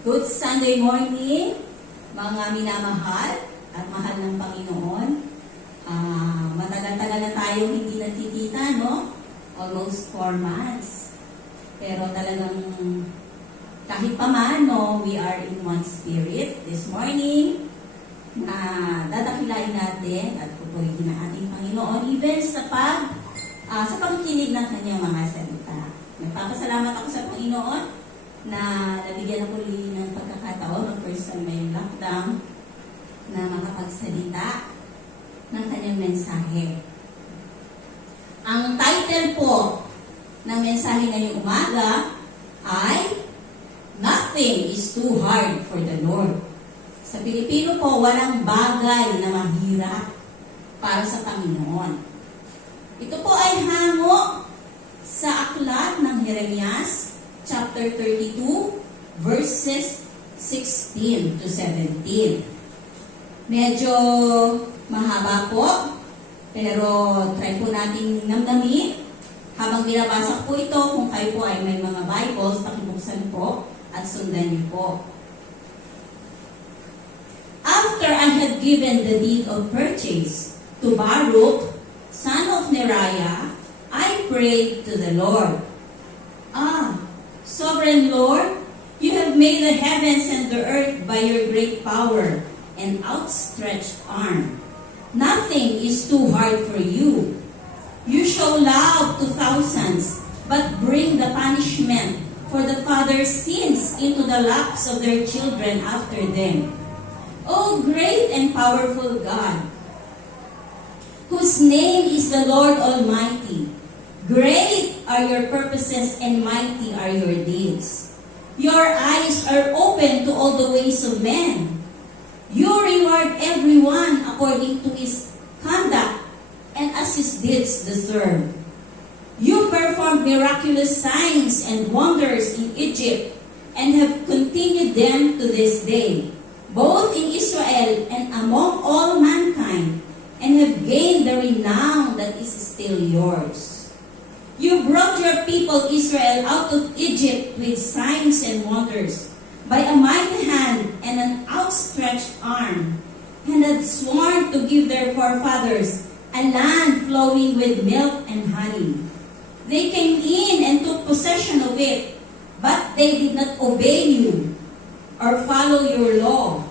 Good Sunday morning, mga minamahal at mahal ng Panginoon. Matagal-tagal na tayong hindi nagkikita, no? Almost 4 months. Pero talagang kahit pa man, no, we are in one spirit. This morning, dadakilain natin at pupurihin ang ating Panginoon even sa pagkikinig ng kanyang mga salita. Nagpapasalamat ako sa Panginoon na nabigyan ako ng pagkakataon ng first time may lockdown na makapagsalita ng kanyang mensahe. Ang title po ng mensahe ngayong umaga ay Nothing is too hard for the Lord. Sa Pilipino po, walang bagay na mahirap para sa Panginoon. Ito po ay hango sa aklat ng Jeremias chapter 32, verses 16 to 17. Medyo mahaba po, pero try po natin namnamin. Habang binabasa po ito, kung kayo po ay may mga Bibles, pakibuksan po at sundan niyo po. After I had given the deed of purchase to Baruch, son of Neriah, I prayed to the Lord. Sovereign Lord, you have made the heavens and the earth by your great power and outstretched arm. Nothing is too hard for you. You show love to thousands, but bring the punishment for the father's sins into the laps of their children after them. O great and powerful God, whose name is the Lord Almighty, great are your purposes and mighty are your deeds. Your eyes are open to all the ways of men. You reward everyone according to his conduct and as his deeds deserve. You performed miraculous signs and wonders in Egypt and have continued them to this day, both in Israel and among all mankind, and have gained the renown that is still yours. You brought your people Israel out of Egypt with signs and wonders, by a mighty hand and an outstretched arm, and had sworn to give their forefathers a land flowing with milk and honey. They came in and took possession of it, but they did not obey you or follow your law.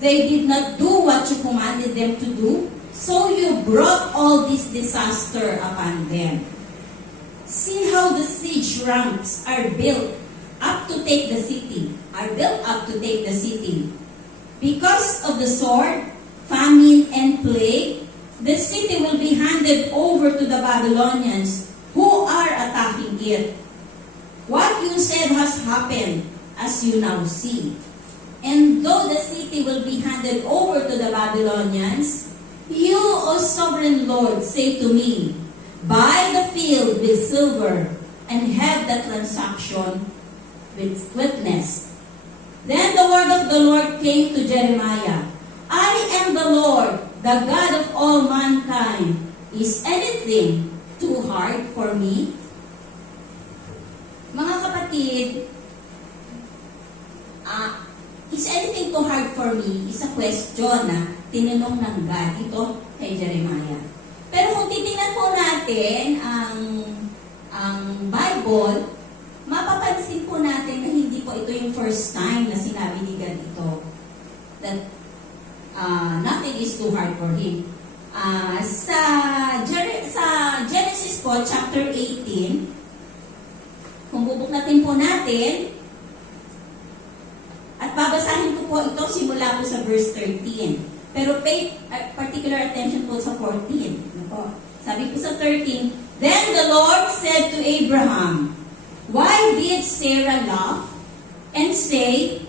They did not do what you commanded them to do, so you brought all this disaster upon them. See how the siege ranks are built up to take the city, Because of the sword, famine, and plague, the city will be handed over to the Babylonians who are attacking it. What you said has happened, as you now see. And though the city will be handed over to the Babylonians, you, O sovereign Lord, say to me, buy the field with silver and have the transaction with swiftness. Then the word of the Lord came to Jeremiah. I am the Lord, the God of all mankind. Is anything too hard for me? Mga kapatid, is anything too hard for me? Is a question na tinanong ng God ito kay Jeremiah. Pero kung titingnan po natin ang Bible, mapapansin po natin na hindi po ito yung first time na sinabi ni God ito. That nothing is too hard for Him. Sa Genesis po, chapter 18, kung bubuknatin po natin, at babasahin ko po ito simula po sa verse 13. Pero pay particular attention po sa 14. Sabi po sa 13, Then the Lord said to Abraham, Why did Sarah laugh and say,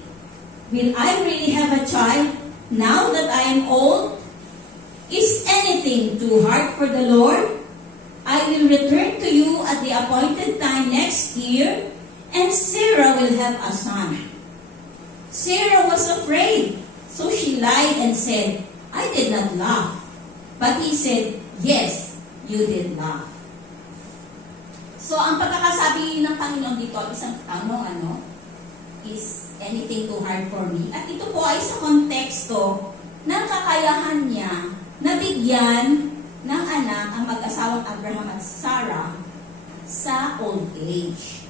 Will I really have a child now that I am old? Is anything too hard for the Lord? I will return to you at the appointed time next year, and Sarah will have a son. Sarah was afraid, so she lied and said, I did not laugh. But he said, Yes, you did laugh. So, ang pagkakasabi ng Panginoon dito, isang tanong, is anything too hard for me? At ito po ay sa konteksto ng kakayahan niya na bigyan ng anak ang mag-asawang Abraham at Sarah sa old age.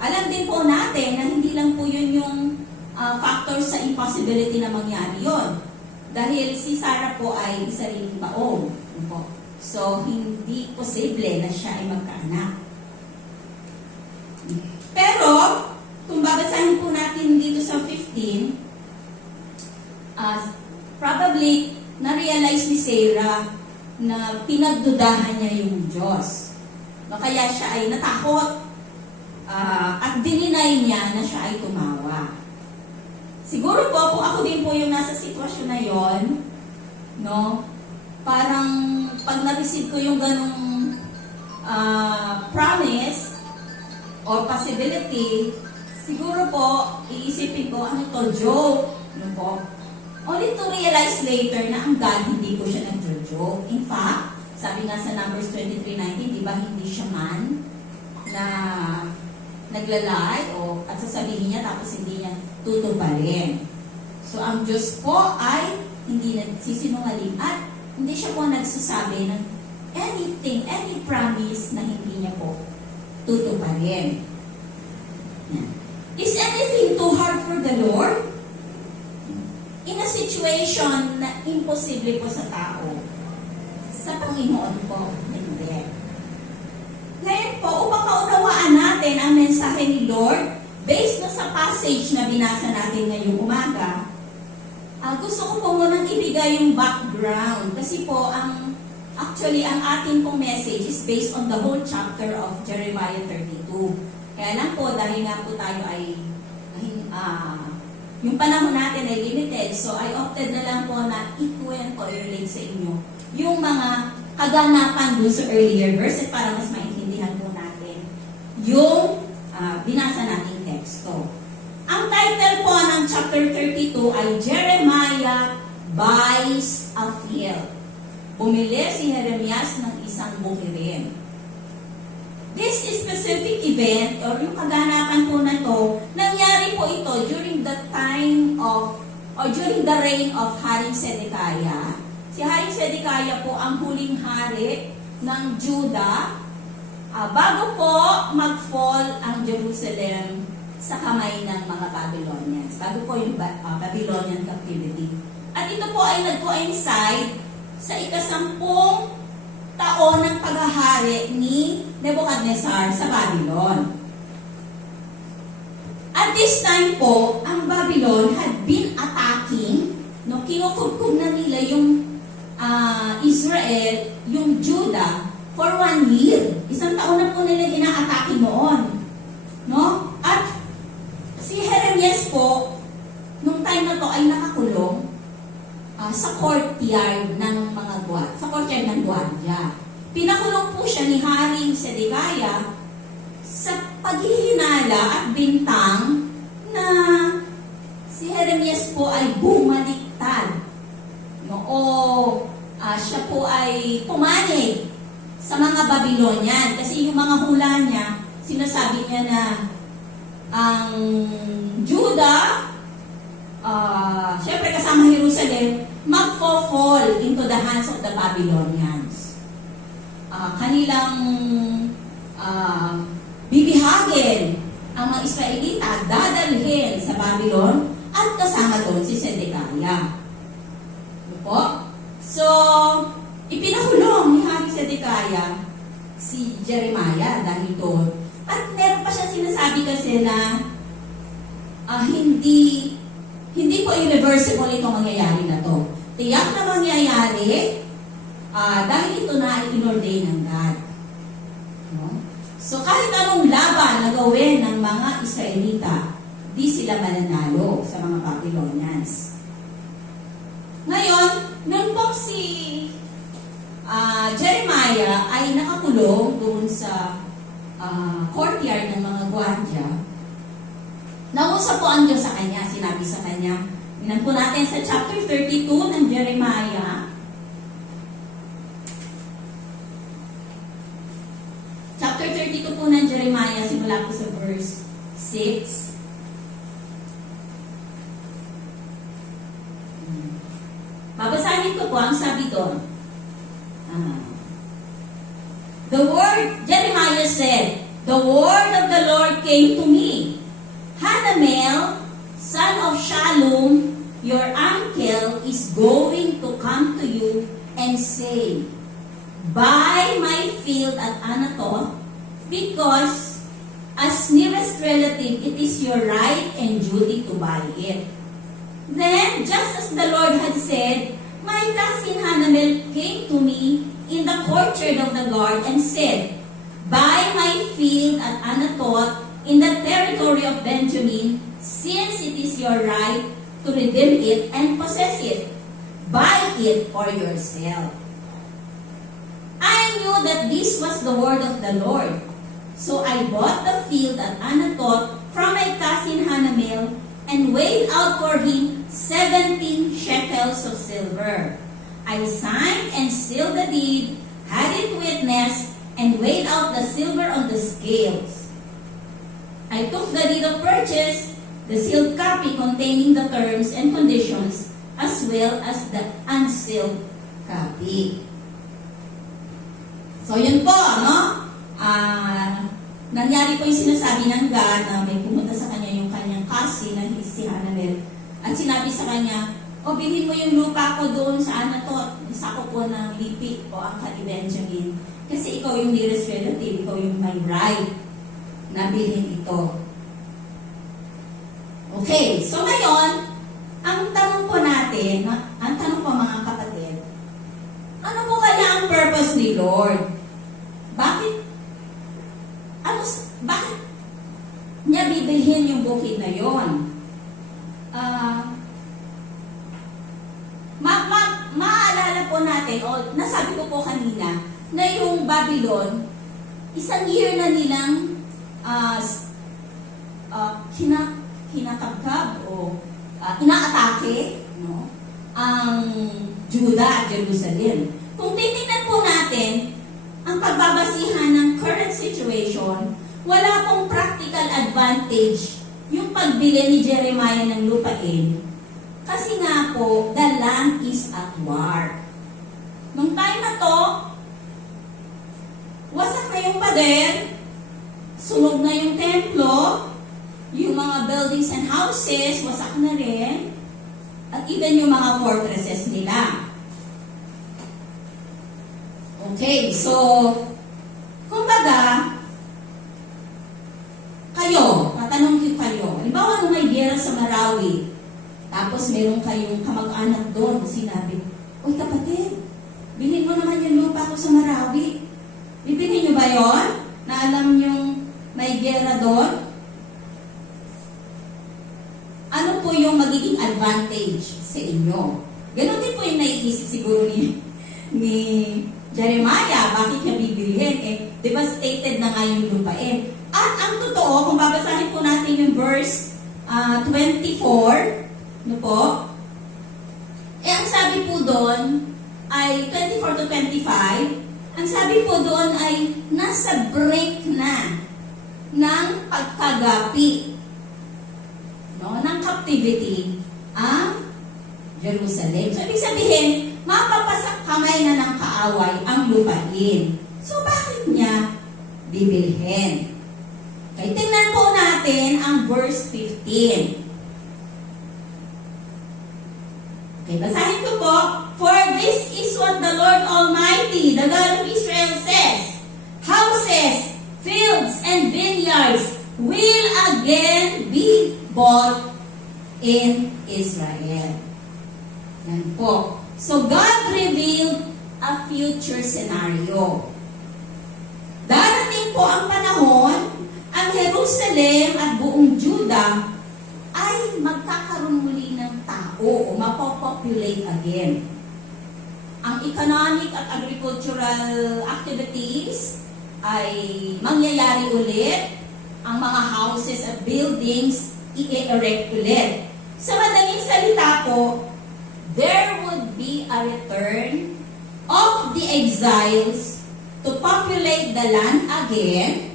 Alam din po natin na hindi lang po yun yung factor sa impossibility na mangyari yun. Dahil si Sarah po ay isa rin baong. So, hindi posible na siya ay magkaanak. Pero, kung babasahin po natin dito sa 15, probably, na-realize ni Sarah na pinagdudahan niya yung Diyos. Kaya siya ay natakot at dininay niya na siya ay tumawa. Siguro po, kung ako din po yung nasa sitwasyon na yon, no, parang pag na-receive ko yung ganong promise or possibility, siguro po, iisipin ko, ano to, joke, no po. Only to realize later na ang God, hindi ko siya nag-joke. In fact, sabi nga sa Numbers 23:19, di ba, hindi siya man na naglalay at sasabihin niya tapos hindi niya tutuparin. So, ang Diyos po ay hindi nagsisinungaling at hindi siya po nagsasabi ng anything, any promise na hindi niya po tutuparin. Is anything too hard for the Lord? In a situation na imposible po sa tao, sa Panginoon po, hindi. Ngayon po, upang maunawaan natin ang mensahe ni Lord, based na sa passage na binasa natin ngayong umaga, gusto ko po munang ibigay yung background. Kasi po, actually, ang ating pong message is based on the whole chapter of Jeremiah 32. Kaya lang po, dahil nga po tayo ay yung panahon natin ay limited, so I opted na lang po na ikwento, i-relate sa inyo yung mga kaganapan doon sa earlier verses para mas maintindihan po natin yung binasa nating teksto. Ang title po ng chapter 32 ay Jeremiah Buys a Field. Bumili si Jeremias ng isang bukirin. This specific event, or yung kaganapan po na to, nangyari po ito during the time of, or during the reign of Haring Zedekiah. Si Haring Zedekiah po ang huling hari ng Judah, bago po mag-fall ang Jerusalem sa kamay ng mga Babylonians. Bago po yung Babylonian captivity. At ito po ay nag-coincide sa ika-10 taon ng paghahari ni Nebuchadnezzar sa Babylon. At this time po, ang Babylon had been attacking, no, kinukubkub na nila yung Israel, yung Judah, for 1 year. Isang taon na po nila ina-atake noon. No? At si Jeremias po, nung time na to ay nakakulong sa courtyard ng mga sa courtyard ng gwardiya. Pinakulong po siya ni Haring Zedekiah sa paghihinala at bintang na si Jeremias po ay bumaliktad. No? Siya po ay pumanig sa mga Babylonian. Kasi yung mga hula niya, sinasabi niya na ang Judah, syempre kasama Jerusalem, magfo-fall into the hands of the Babylonians. Kanilang bibihagin ang mga Israelita, dadalhin sa Babylon at kasama doon si Zedekiah. Po? So, ipinahulong ni Haring Zedekiah si Jeremiah dahil doon. At meron pa siya sinasabi kasi na hindi po irreversible itong mangyayari na to. Tiyak na mangyayari dahil ito na ay inordain ng God. No? So kahit anong laban na gawin ng mga Israelita, di sila mananalo sa mga Babylonians. Ngayon, nung po si Jeremiah ay nakakulong doon sa courtyard ng mga gwardya, nausap po ang Diyos sa kanya, sinabi sa kanya. Tingnan po natin sa chapter 32 ng Jeremiah. Chapter 32 po ng Jeremiah, simula po sa verse 6. Babasahin ko po ang sabi doon. Jeremiah said, "The word of the Lord came to me. Hanamel, son of Shallum, your uncle, is going to come to you and say, buy my field at Anathoth, because as nearest relative, it is your right and duty to buy it." Then, just as the Lord had said, my cousin Hanamel came to me in the courtyard of the guard and said, buy my field at Anathoth in the territory of Benjamin, since it is your right to redeem it and possess it. Buy it for yourself. I knew that this was the word of the Lord. So I bought the field at Anathoth from my cousin Hanamel and weighed out for him 17 shekels of silver. I signed and sealed the deed, had it witnessed, and weighed out the silver on the scales. I took the deed of purchase, the sealed copy containing the terms and conditions, as well as the unsealed copy. So yun po, no? Nangyari po yung sinasabi ng God na may pumunta sa kanya yung kanyang cousin na si Hanamel. At sinabi sa kanya, bilhin mo yung lupa ko doon sa Anathoth. Sako po ng lipi o ang kay Benjamin. Kasi ikaw yung nearest relative, ikaw yung may right na bilhin ito. Okay, so ngayon, ang tanong po natin, ang tanong po mga kapatid, ano po kaya ang purpose ni Lord? Bakit niya bibilhin yung bukid na yon? Maaalala po natin, nasabi ko po kanina, na yung Babylon, isang year na nilang kinakabkab o inaatake, no, ang Judah at Jerusalem. Kung titignan po natin ang pagbabasihan ng current situation, wala pong practical advantage yung pagbili ni Jeremiah ng lupain. Kasi nga po, the land is at war. Nung time na to, wasak na yung pader, sunog na yung templo, yung mga buildings and houses, wasak na rin, at even yung mga fortresses nila. Okay, so, kumbaga, tatanong ko kayo, halimbawa nung may giyera sa Marawi, tapos meron kayong kamag-anak doon, sinabi, uy kapatid, bilhin mo naman yung lupa ko sa Marawi. Bibili nyo ba yon? Na alam nyong may giyera doon? Ano po yung magiging advantage sa inyo? Ganon din po yung naiisip siguro ni Jeremiah, bakit niya bibilhin? Devastated na nga yung lupain. At ang totoo, kung babasahin po natin yung verse 24, ano po? Ang sabi po doon ay 24 to 25, ang sabi po doon ay nasa break na ng pagkagapi, no, ng captivity ang Jerusalem. So, ibig sabihin, mapapasak kamay na ng kaaway ang lupain. So, bakit niya bibilhin? Okay, tingnan po natin ang verse 15. Okay, basahin ko po. For this is what the Lord Almighty, the God of Israel says, houses, fields, and vineyards will again be bought in Israel. Yan po. So, God revealed a future scenario. Darating po ang panahon, ang Jerusalem at buong Judah ay magkakaroon muli ng tao o mapopopulate again. Ang economic at agricultural activities ay mangyayari ulit. Ang mga houses at buildings i-erect ulit. Sa madaling salita po, there would be a return of the exiles to populate the land again,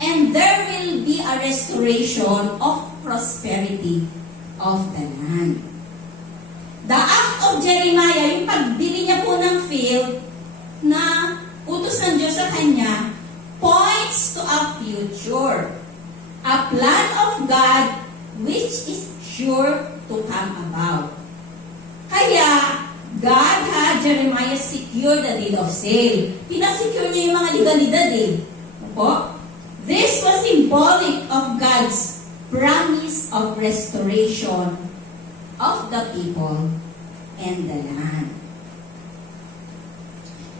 and and there will be a restoration of prosperity of the land. The act of Jeremiah, yung pagbili niya po ng field na utos ng Diyos sa kanya, points to a future, a plan of God which is sure to come about. Kaya, God had Jeremiah secure the deed of sale. Pinasecure niya yung mga legalidad eh. Opo? This was symbolic of God's promise of restoration of the people and the land.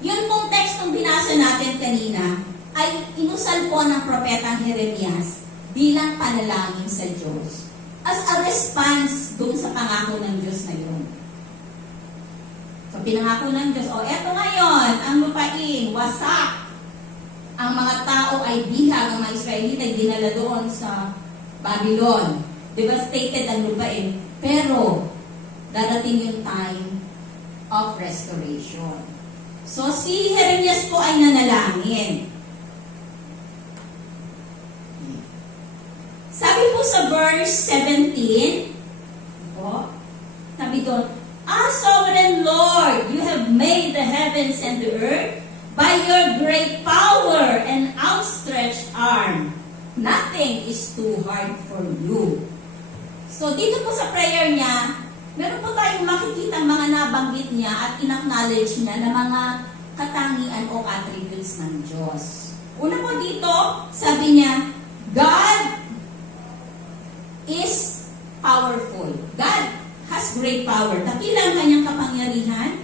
Yun pong tekstong binasa natin kanina ay inusal po ng propetang Jeremias bilang panalangin sa Diyos as a response doon sa pangako ng Diyos na yun. So, pinangako ng Diyos, eto ngayon, ang lupain, wasak. Ang mga tao ay bihag, ang mga Israelita ay dinala doon sa Babylon. Devastated ang lupain. Pero, darating yung time of restoration. So, si Jeremias po ay nanalangin. Sabi po sa verse 17, sabi doon, Sovereign Lord, you have made the heavens and the earth by your great power and outstretched arm. Nothing is too hard for you. So, dito po sa prayer niya, meron po tayong makikita mga nabanggit niya at in-acknowledge niya na mga katangian o attributes ng Diyos. Una po dito, sabi niya, God is powerful. God has great power. Dakila ang kanyang kapangyarihan.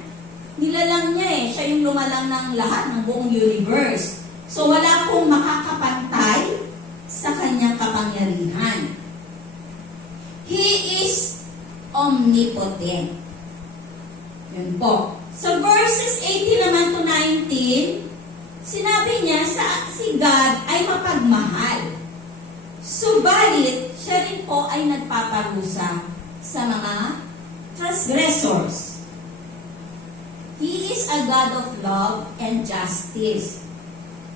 Nilalang niya siya yung lumalang ng lahat ng buong universe. So wala pong makakapantay sa kanyang kapangyarihan. He is omnipotent. Yun po. Sa verses 18 naman to 19, sinabi niya si God ay mapagmahal. Subalit, siya rin po ay nagpaparusa sa mga transgressors. He is a God of love and justice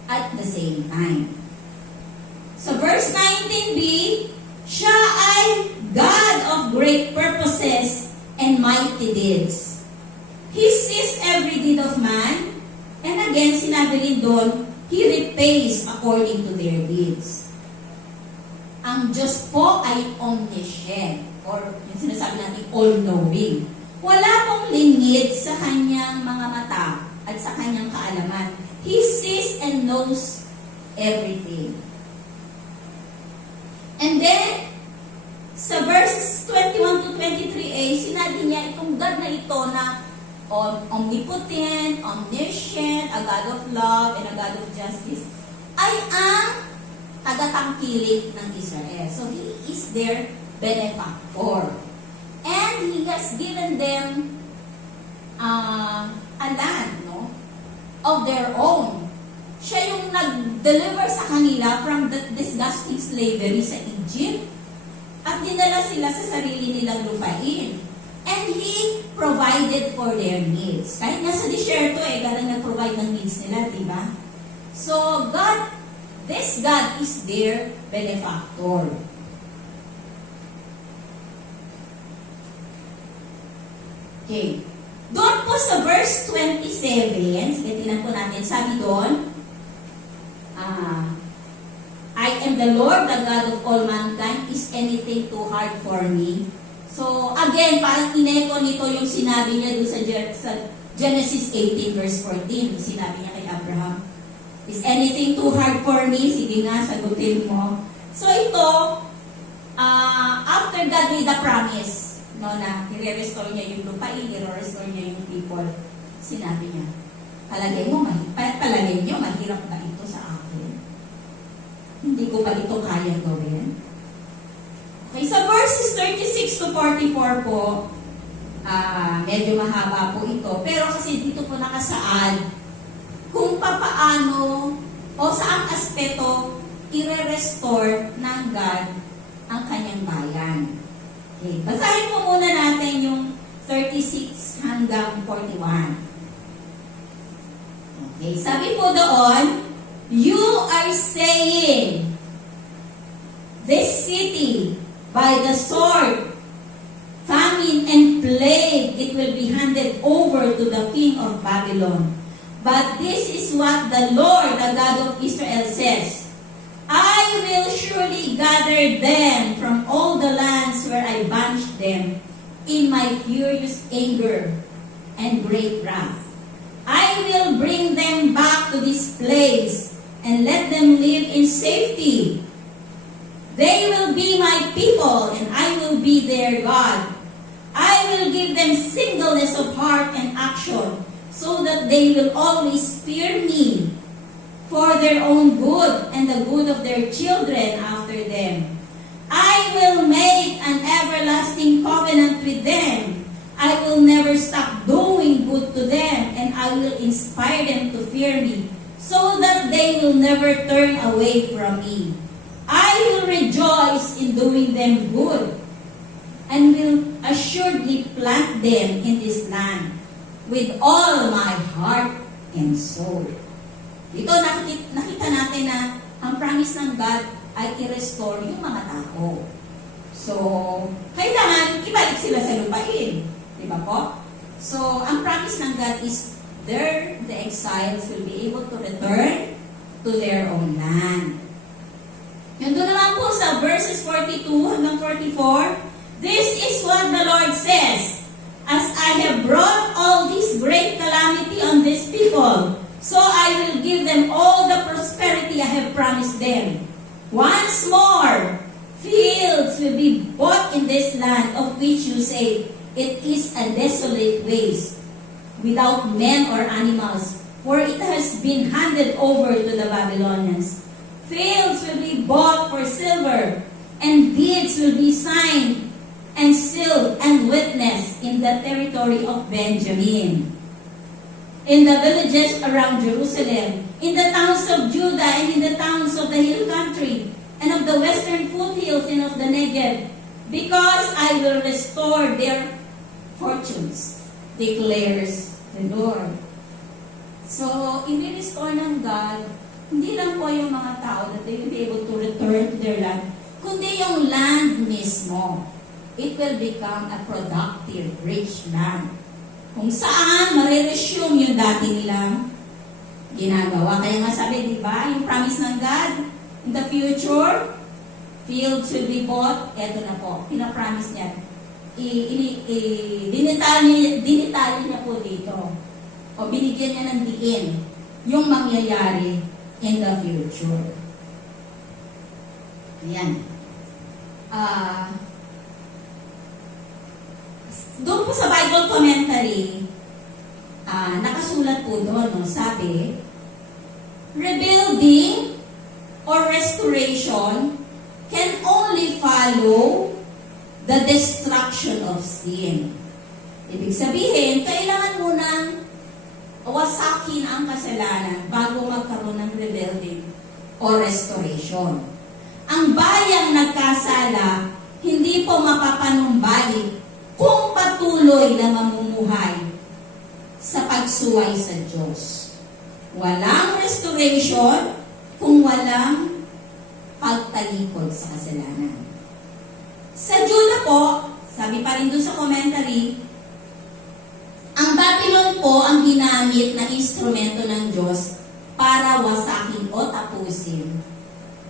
at the same time. Sa verse 19b, siya ay God of great purposes and mighty deeds. He sees every deed of man, and again, sinabi rin doon, He repays according to their deeds. Ang Diyos po ay omniscient, or yung sinasabi natin, all-knowing. Wala pong lingid sa kanyang mga mata at sa kanyang kaalaman. He sees and knows everything. And then, sa verses 21 to 23a, sinabi niya itong God na ito na omnipotent, omniscient, a God of love, and a God of justice, ay ang tagatangkilik ng Israel. So, He is their benefactor. And He has given them a land, of their own. Siya yung nag-deliver sa kanila from the disgusting slavery sa Egypt at dinala sila sa sarili nilang lupain. And He provided for their needs. Kahit nga sa disyerto, God ang nag-provide ng needs nila, diba? So, this God is their benefactor. Okay. Doon po sa verse 27, sige, tingnan po natin, sabi doon, I am the Lord, the God of all mankind. Is anything too hard for me? So, again, parang ineko nito yung sinabi niya doon sa Genesis 18 verse 14. Sinabi niya kay Abraham, is anything too hard for me? Sige nga, sagutin mo. So, ito, after God made a promise, na i-restore niya yung lupain, i-restore niya yung people, sinabi niya, palagay niyo, mahirap ba ito sa akin? Hindi ko ba ito kaya gawin? Okay, sa verses 36 to 44 po, medyo mahaba po ito, pero kasi dito po nakasaad kung papaano o saang aspeto i-restore ng God ang kanyang bayan. Okay, basahin po muna natin yung 36 hanggang 41. Okay, sabi po doon, you are saying, this city by the sword, famine, and plague, it will be handed over to the king of Babylon. But this is what the Lord, the God of Israel, says. I will surely gather them from all the lands where I banished them in my furious anger and great wrath. I will bring them back to this place and let them live in safety. They will be my people and I will be their God. I will give them singleness of heart and action so that they will always fear me for their own good and the good of their children after them. I will make an everlasting covenant with them. I will never stop doing good to them, and I will inspire them to fear me, so that they will never turn away from me. I will rejoice in doing them good, and will assuredly plant them in this land with all my heart and soul. Ito, nakita natin na ang promise ng God ay i-restore yung mga tao. So, kailangan ibalik sila sa lupain. Di ba po? So, ang promise ng God is the exiles will be able to return to their own land. Yun doon naman po sa verses 42 hanggang 44, this is what the Lord says, as I have brought all this great calamity on these people, so I will give them all the prosperity I have promised them. Once more, fields will be bought in this land of which you say, it is a desolate waste, without men or animals, for it has been handed over to the Babylonians. Fields will be bought for silver, and deeds will be signed and sealed and witnessed in the territory of Benjamin, in the villages around Jerusalem, in the towns of Judah, and in the towns of the hill country, and of the western foothills and of the Negev, because I will restore their fortunes, declares the Lord. So, i-restore ng God, hindi lang po yung mga tao that they will be able to return to their land, kundi yung land mismo. It will become a productive, rich land. Kung saan, mariresume yung dati nilang ginagawa. Kaya nga sabi, di ba, yung promise ng God, in the future, fields will be bought. Eto na po, pinapromise niya. Dinitalye niya po dito. O binigyan niya ng diin yung mangyayari in the future. Ayan. Doon po sa Bible commentary, nakasulat po doon, no? Sabi, rebuilding or restoration can only follow the destruction of sin. Ibig sabihin, kailangan munang wasakin ang kasalanan bago magkaroon ng rebuilding or restoration. Ang bayang nagkasala, hindi po mapapanumbalik kung patuloy na mamumuhay sa pagsuway sa Diyos. Walang restoration kung walang pagtalikod sa kasalanan. Sa Judah po, sabi pa rin doon sa commentary, ang Babylon po ang ginamit na instrumento ng Diyos para wasakin o tapusin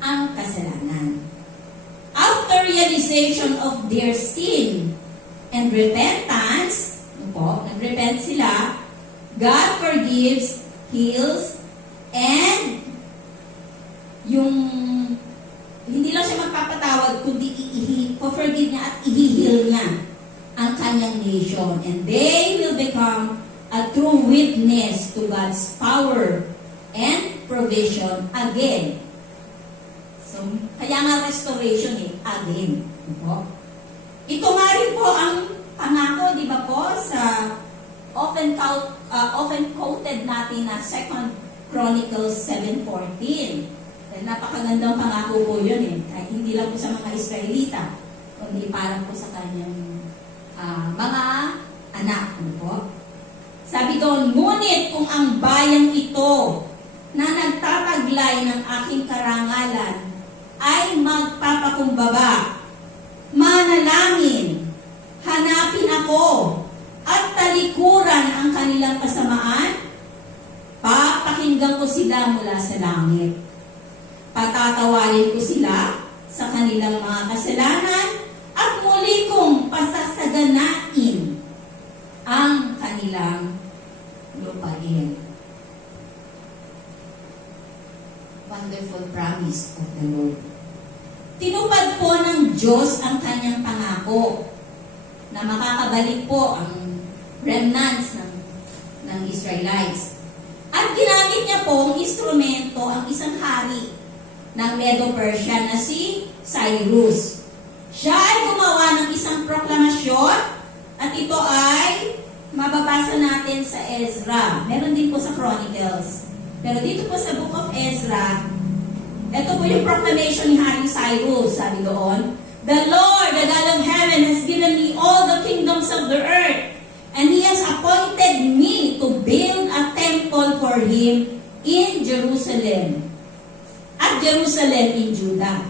ang kasalanan. After realization of their sin and repentance, nag-repent sila, God forgives, heals, and yung hindi lang siya magpapatawad, kundi forgive niya at i-heal niya ang kanyang nation. And they will become a true witness to God's power and provision again. So, kaya nga restoration again. Ito nga rin po ang pangako, di ba po, sa often quoted natin na 2 Chronicles 7:14. Napakagandang pangako po yun Kahit hindi lang po sa mga Israelita, kundi para po sa kanyang mga anak. Po. Sabi doon, ngunit kung ang bayang ito na nagtataglay ng aking karangalan ay magpapakumbaba. Manalangin, hanapin ako, at talikuran ang kanilang kasamaan. Papakinggan ko sila mula sa langit. Patatawarin ko sila sa kanilang mga kasalanan at muli kong pasasaganain ang kanilang lupain. Wonderful promise of the Lord. Tinupad po ng Diyos ang kanyang pangako na makakabalik po ang remnants ng Israelites. At ginamit niya pong instrumento ang isang hari ng Medo-Persia na si Cyrus. Siya ay gumawa ng isang proklamasyon at ito ay mababasa natin sa Ezra. Meron din po sa Chronicles. Pero dito po sa Book of Ezra, ito po yung proclamation ni Hari Cyrus. Sabi doon, "The Lord, the God of heaven, has given me all the kingdoms of the earth, and He has appointed me to build a temple for Him in Jerusalem, at Jerusalem in Judah.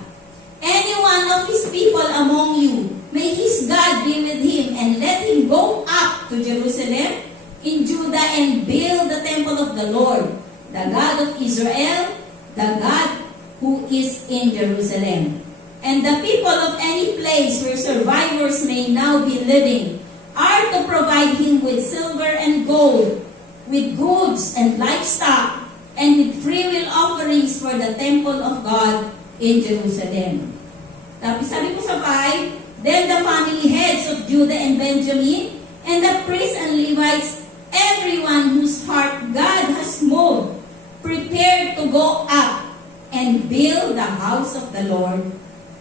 Any one of His people among you, may his God be with him, and let him go up to Jerusalem in Judah and build the temple of the Lord, the God of Israel, the God who is in Jerusalem. And the people of any place where survivors may now be living are to provide him with silver and gold, with goods and livestock, and with freewill offerings for the temple of God in Jerusalem." Tapos sabi ko sa 5, "Then the family heads of Judah and Benjamin, and the priests and Levites, everyone whose heart God has moved, prepared to go up and build the house of the Lord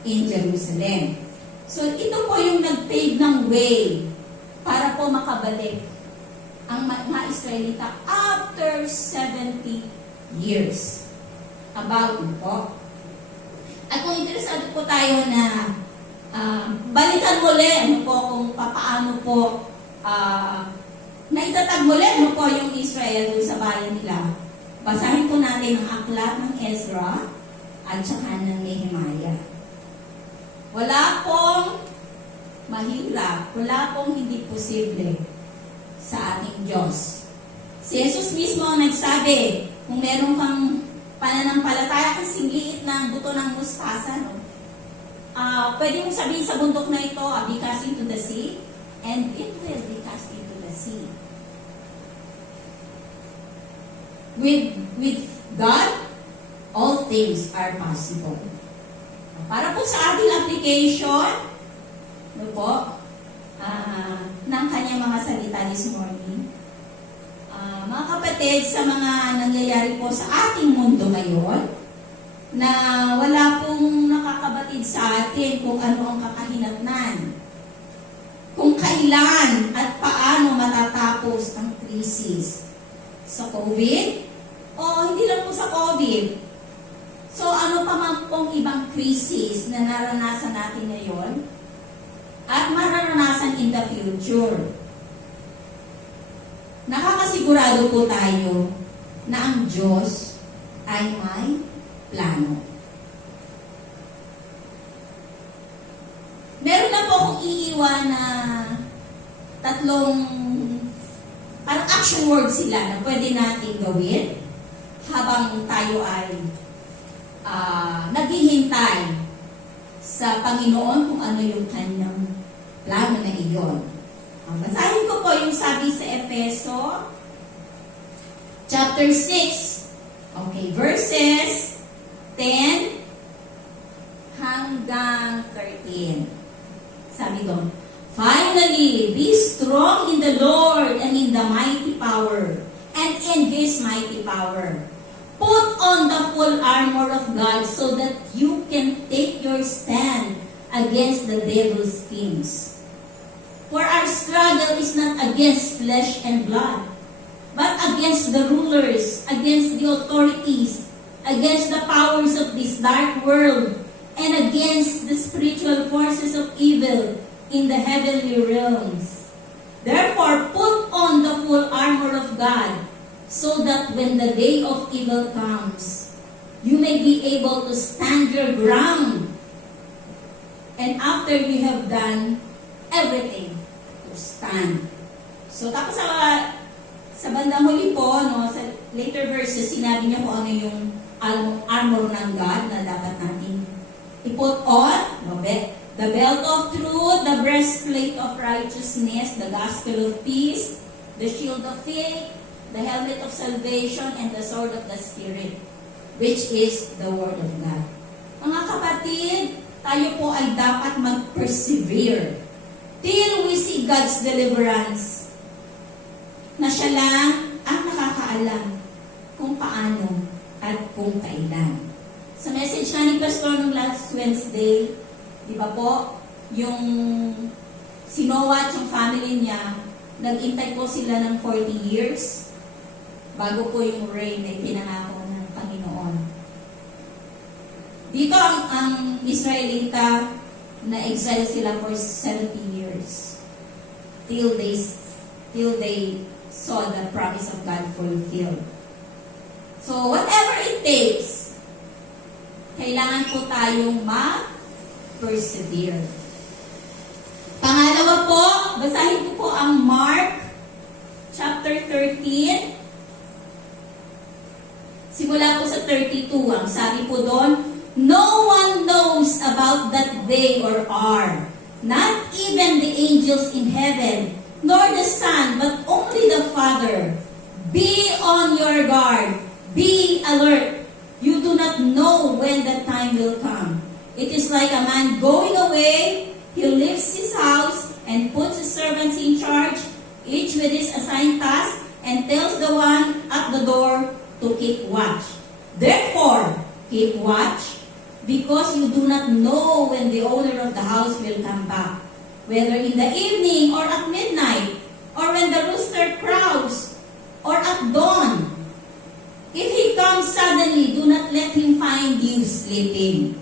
in Jerusalem." So ito po yung nag-pave ng way para po makabalik ang mga Israelita after 70 years. About mo po. At kung interesado po tayo na balikan muli kung paano po naitatag muli po yung Israel dun sa bayan nila, basahin po natin ang aklat ng Ezra at saka ng Nehemiah. Wala pong mahirap, wala pong hindi posible sa ating Diyos. Si Jesus mismo ang nagsabi, kung meron kang pananampalataya kasing liit na buto ng mustasa, pwede mong sabihin sa bundok na ito, "Be cast into the sea," and it will be cast into the sea. With God, all things are possible. Para po sa ating application, ng kanyang mga salita this morning, mga kapatid, sa mga nangyayari po sa ating mundo ngayon, na wala pong nakakabatid sa atin kung ano ang kakahinatnan, kung kailan at paano matatapos ang krisis sa COVID, o hindi lang po sa COVID. So ano pa man pong ibang krisis na naranasan natin ngayon at mararanasan in the future. Nakakasigurado po tayo na ang Diyos ay may plano. Meron na po akong iiwan na tatlong parang action words sila na pwede natin gawin habang tayo ay naghihintay sa Panginoon kung ano yung kanyang plano na iyon. Basahin ko po yung sabi sa Efeso chapter 6. Okay, verses 10 hanggang 13. Sabi doon, "Finally, be strong in the Lord and in the mighty power, and in His mighty power. Put on the full armor of God so that you can take your stand against the devil's schemes. For our struggle is not against flesh and blood, but against the rulers, against the authorities, against the powers of this dark world, and against the spiritual forces of evil in the heavenly realms. Therefore, put on the full armor of God, so that when the day of evil comes, you may be able to stand your ground. And after you have done everything, to stand. So, tapos sa bandang huli po, no, sa later verses, sinabi niya po ano yung armor ng God na dapat natin i-put on. The belt of truth, the breastplate of righteousness, the gospel of peace, the shield of faith, the helmet of salvation, and the sword of the Spirit, which is the Word of God. Mga kapatid, tayo po ay dapat mag-persevere till we see God's deliverance, na siya lang ang nakakaalam kung paano at kung kailan. Sa message na ni Pastor nung last Wednesday, di ba po, yung si Noah at yung family niya, nag-intay po sila ng 40 years bago po yung rain na ipinangako ng Panginoon. Dito ang Israelita na exile sila for 70 years till they saw the promise of God fulfilled. So whatever it takes, kailangan po tayong persevere. Pangalawa po, basahin ko po ang Mark chapter 13. Simula po sa 32, ang sabi po doon, no one knows about that day or hour, not even the angels in heaven, nor the Son, but only the Father. Be on your guard. Be alert. You do not know when the time will come. It is like a man going away. He leaves his house and puts his servants in charge, each with his assigned task, and tells the one at the door to keep watch. Therefore, keep watch, because you do not know when the owner of the house will come back, whether in the evening or at midnight, or when the rooster crows, or at dawn. If he comes suddenly, do not let him find you sleeping.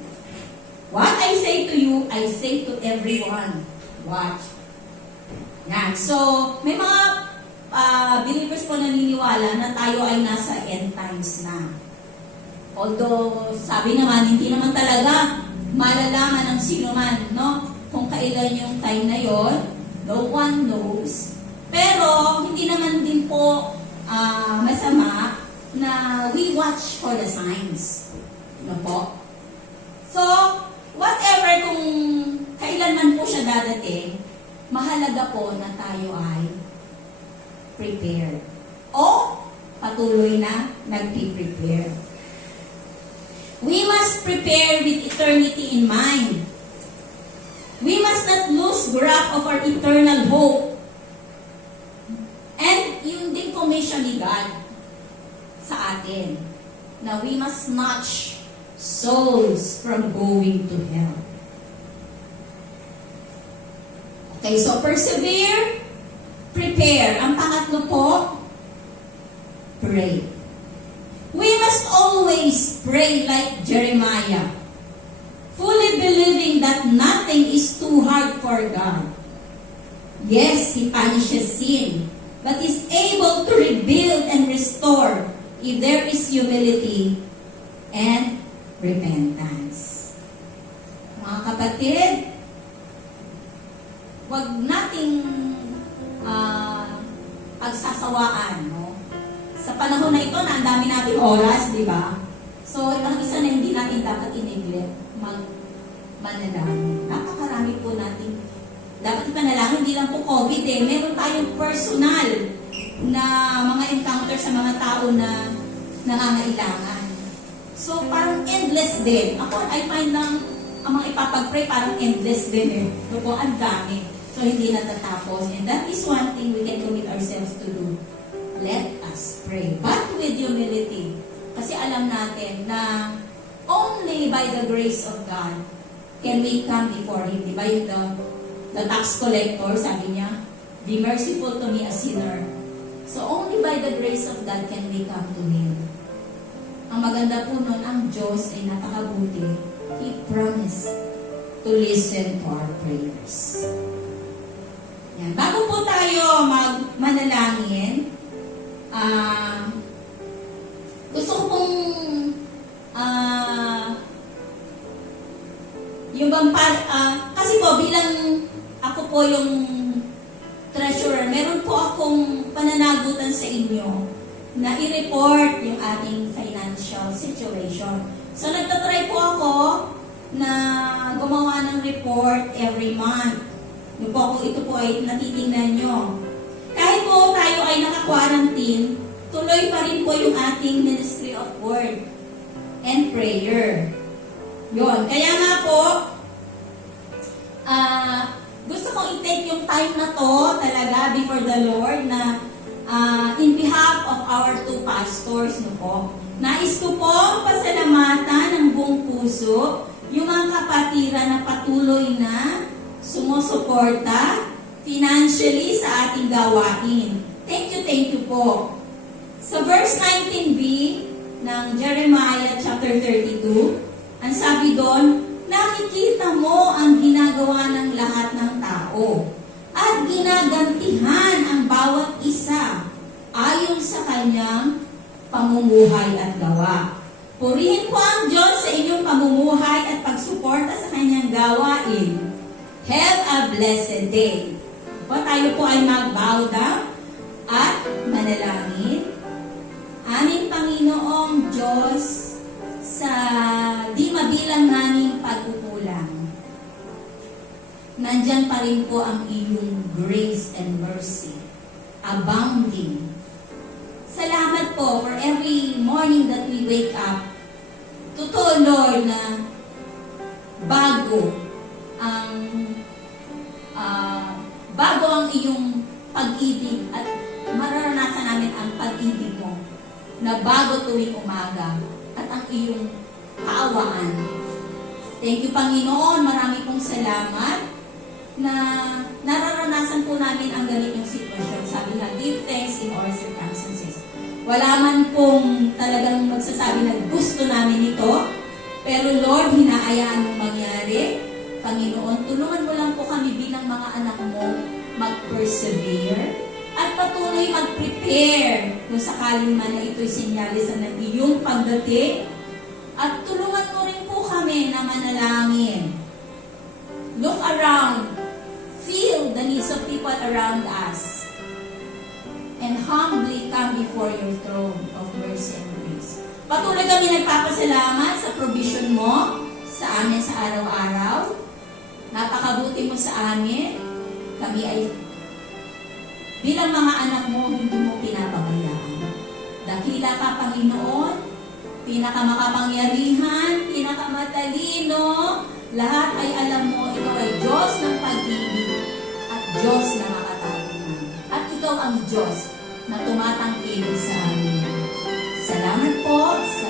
What I say to you, I say to everyone, watch. Yan. So, may mga believers po naniniwala na tayo ay nasa end times na. Although, sabi naman, hindi naman talaga malalaman ng sino man, no? Kung kailan yung time na yon, no one knows. Pero, hindi naman din po masama na we watch for the signs. No po? So, whatever kung kailan man po siya dadating, mahalaga po na tayo ay prepared. O patuloy na nagpi-prepare. We must prepare with eternity in mind. We must not lose grasp of our eternal hope. And yun din commission ni God sa atin, na we must snatch souls from going to hell. Okay, so persevere, prepare. Ang pangatlo po, pray. We must always pray like Jeremiah, fully believing that nothing is too hard for God. Yes, He punishes sin, but is able to rebuild and restore if there is humility and repentance. Mga kapatid, wag nating pagsasawaan, no? Sa panahon na ito, na ang dami nating oras, di ba? So, ang isa na hindi natin dapat i-neglect, manalangin. Napakarami po natin dapat ipanalangin, hindi lang po COVID meron tayong personal na mga encounter sa mga tao na nangangailangan. So, parang endless din. Ako, I find lang, ang mga ipapag-pray, parang endless din So, po, ang dami. So, hindi natatapos. And that is one thing we can commit ourselves to do. Let us pray. But with humility. Kasi alam natin na only by the grace of God can we come before Him. Diba yung the tax collector, sabi niya, be merciful to me, a sinner. So, only by the grace of God can we come to Him. Ang maganda po nun, ang Diyos ay napakabuti. He promised to listen to our prayers. Yan. Bago po tayo manalangin, gusto ko pong Yung bang kasi po bilang ako po yung treasurer, meron po akong pananagutan sa inyo na i-report yung ating financial situation. So nagtatry po ako na gumawa ng report every month. Ito po ay natitingnan nyo. Kahit po tayo ay naka-quarantine, tuloy pa rin po yung ating ministry of word and prayer. Yun. Kaya nga po, gusto kong i-take yung time na to talaga before the Lord na in behalf of our two pastors, no po. Nais ko po pasalamatan ng buong puso yung mga kapatiran na patuloy na sumusuporta financially sa ating gawain. Thank you po. Sa verse 19b ng Jeremiah chapter 32, ang sabi doon, nakikita mo ang ginagawa ng lahat ng tao at ginagantihan ang bawat isa ayon sa kanyang pamumuhay at gawa. Purihin po ang Diyos sa inyong pamumuhay at pagsuporta sa kanyang gawain. Have a blessed day. Tayo po ay mag-bow down at manalangin. Aming Panginoong Diyos, sa di mabilang naming pagkukulang, nandyan pa rin po ang iyong grace and mercy, abounding. Salamat po for every morning that we wake up. Totoo, Lord, na bago ang iyong pag-ibig at mararanasan namin ang pag-ibig mo na bago tuwing umaga at ang iyong kaawaan. Thank you, Panginoon. Marami pong salamat na nararanasan po namin ang ganitong sitwasyon. Sabi nga, give thanks in all circumstances. Wala man pong talagang magsasabi na gusto namin ito, pero Lord, hinaayaan mong mangyari. Panginoon, tulungan mo lang po kami bilang mga anak mo mag-persevere at patuloy mag-prepare kung sakaling man na ito'y sinyalis ng iyong pagdating. At tulungan mo rin po kami na manalangin. Look around. Feel the needs of people around us. And humbly come before your throne of mercy and grace. Patuloy kami nagpapasalamat sa provision mo sa amin sa araw-araw. Napakabuti mo sa amin. Kami ay bilang mga anak mo, hindi mo pinapabayaan. Dakila ka, Panginoon, pinakamakapangyarihan, pinakamatalino, lahat ay alam mo, ikaw ay Diyos ng pag-ibig at Diyos na makatagunan. At ikaw ang Diyos na tumatangkilik sa amin. Salamat po sa